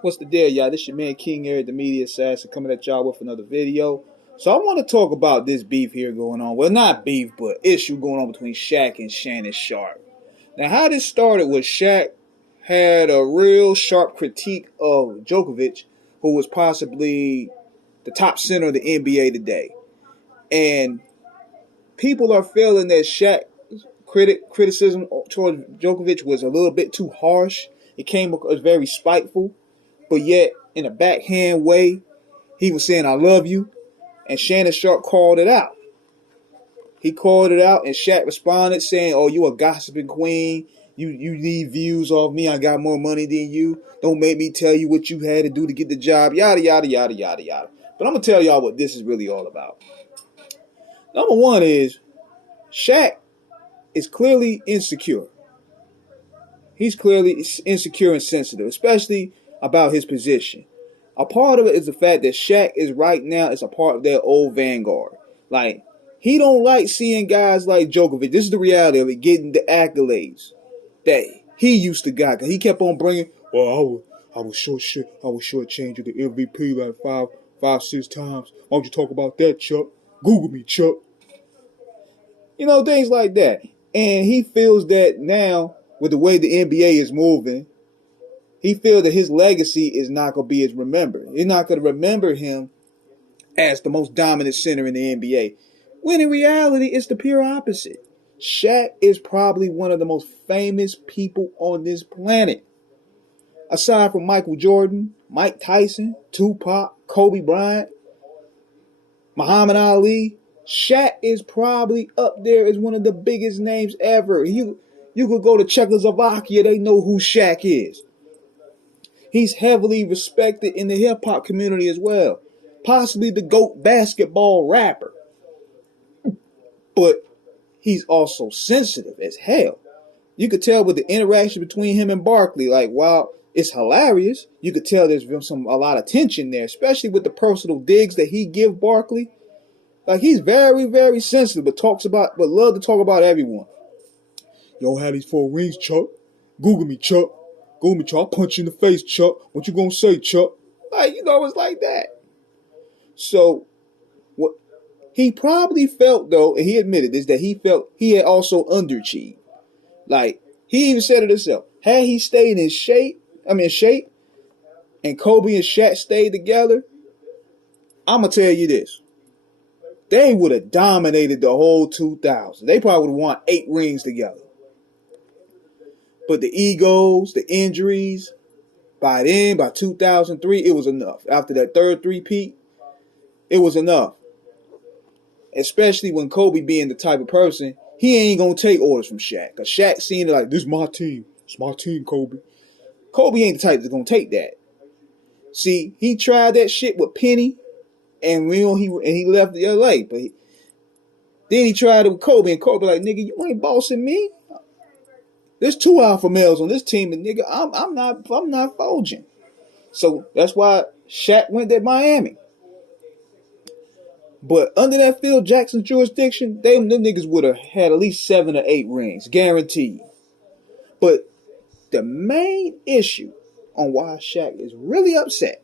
What's the deal, y'all? This your man King Eric, the media assassin, coming at y'all with another video. So I want to talk about this beef here going on. Well, not beef, but issue going on between Shaq and Shannon Sharpe. Now, how this started was Shaq had a real sharp critique of Djokovic, who was possibly the top center of the NBA today. And people are feeling that Shaq criticism towards Djokovic was a little bit too harsh. It came across very spiteful, but yet in a backhand way, he was saying, "I love you," and Shannon Sharpe called it out. He called it out, and Shaq responded saying, "Oh, you a gossiping queen. You need views off me. I got more money than you. Don't make me tell you what you had to do to get the job. Yada, yada, yada, yada, yada." But I'm going to tell y'all what this is really all about. Number one is Shaq is clearly insecure. He's clearly insecure and sensitive, especially about his position. A part of it is the fact that Shaq is right now is a part of their old vanguard. Like, he don't like seeing guys like Djokovic. This is the reality of it, getting the accolades that he used to get. Cause he kept on bringing, well, I was shortchanged the MVP like five, 6 times. Why don't you talk about that, Chuck? Google me, Chuck. You know, things like that. And he feels that now, with the way the NBA is moving, he feels that his legacy is not going to be as remembered. You're not going to remember him as the most dominant center in the NBA. When in reality, it's the pure opposite. Shaq is probably one of the most famous people on this planet. Aside from Michael Jordan, Mike Tyson, Tupac, Kobe Bryant, Muhammad Ali, Shaq is probably up there as one of the biggest names ever. You could go to Czechoslovakia, they know who Shaq is. He's heavily respected in the hip-hop community as well. Possibly the GOAT basketball rapper. But he's also sensitive as hell. You could tell with the interaction between him and Barkley, like, while it's hilarious, you could tell there's a lot of tension there, especially with the personal digs that he give Barkley. Like, he's very, very sensitive, but love to talk about everyone. You don't have these 4 rings, Chuck. Google me, Chuck. Google me, Chuck. I'll punch you in the face, Chuck. What you gonna say, Chuck? Like, it's like that. So, what he probably felt, though, and he admitted this, that he felt he had also underachieved. Like, he even said it himself. Had he stayed in shape, and Kobe and Shaq stayed together, I'm gonna tell you this. They would have dominated the whole 2000s. They probably would have won 8 rings together. But the egos, the injuries, by 2003, it was enough. After that third three-peat, it was enough. Especially when Kobe being the type of person, he ain't going to take orders from Shaq. Because Shaq seen it like, this is my team. It's my team, Kobe. Kobe ain't the type that's going to take that. See, he tried that shit with Penny, and he left the LA. But then he tried it with Kobe, and Kobe like, nigga, you ain't bossing me. There's 2 alpha males on this team, and nigga, I'm not bulging. So that's why Shaq went to Miami. But under that Phil Jackson jurisdiction, them niggas would have had at least 7 or 8 rings, guaranteed. But the main issue on why Shaq is really upset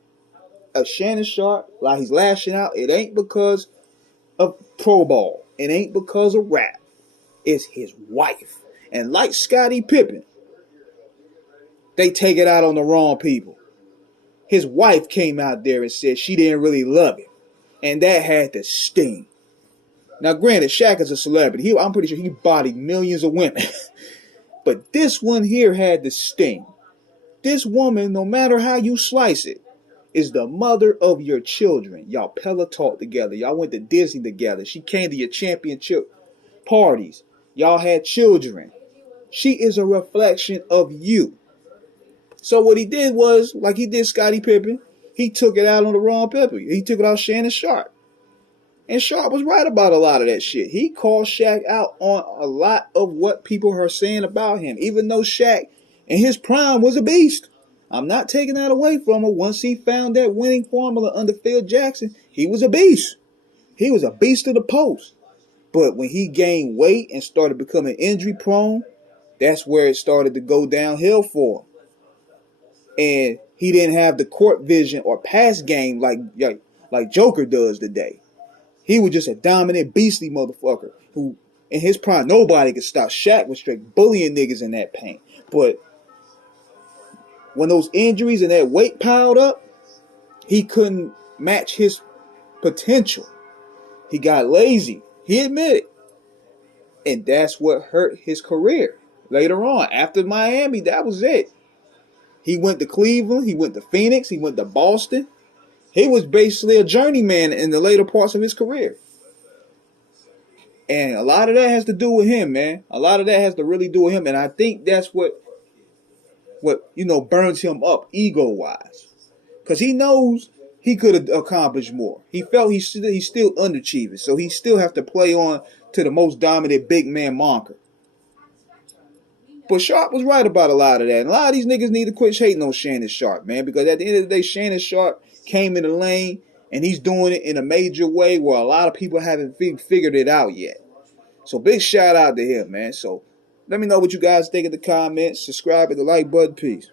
of Shannon Sharpe, like he's lashing out, it ain't because of pro ball. It ain't because of rap. It's his wife. And like Scottie Pippen, they take it out on the wrong people. His wife came out there and said she didn't really love him. And that had to sting. Now, granted, Shaq is a celebrity. I'm pretty sure he bodied millions of women. But this one here had to sting. This woman, no matter how you slice it, is the mother of your children. Y'all Pella taught together. Y'all went to Disney together. She came to your championship parties. Y'all had children. She is a reflection of you. So what he did was, like he did Scottie Pippen, he took it out on the wrong people. He took it out Shannon Sharpe. And Sharpe was right about a lot of that shit. He called Shaq out on a lot of what people are saying about him, even though Shaq in his prime was a beast. I'm not taking that away from him. Once he found that winning formula under Phil Jackson, he was a beast. He was a beast of the post. But when he gained weight and started becoming injury prone, that's where it started to go downhill for him. and he didn't have the court vision or pass game like Joker does today. He was just a dominant, beastly motherfucker who, in his prime, nobody could stop. Shaq was straight bullying niggas in that paint. But when those injuries and that weight piled up, he couldn't match his potential. He got lazy. He admitted. And that's what hurt his career. Later on, after Miami, that was it. He went to Cleveland. He went to Phoenix. He went to Boston. He was basically a journeyman in the later parts of his career. And a lot of that has to do with him, man. A lot of that has to really do with him. And I think that's what burns him up ego-wise. Because he knows he could have accomplished more. He felt he's still underachieving. So he still have to play on to the most dominant big man moniker. But Sharpe was right about a lot of that. And a lot of these niggas need to quit hating on Shannon Sharpe, man. Because at the end of the day, Shannon Sharpe came in the lane, and he's doing it in a major way where a lot of people haven't figured it out yet. So big shout out to him, man. So let me know what you guys think in the comments. Subscribe and the like button. Peace.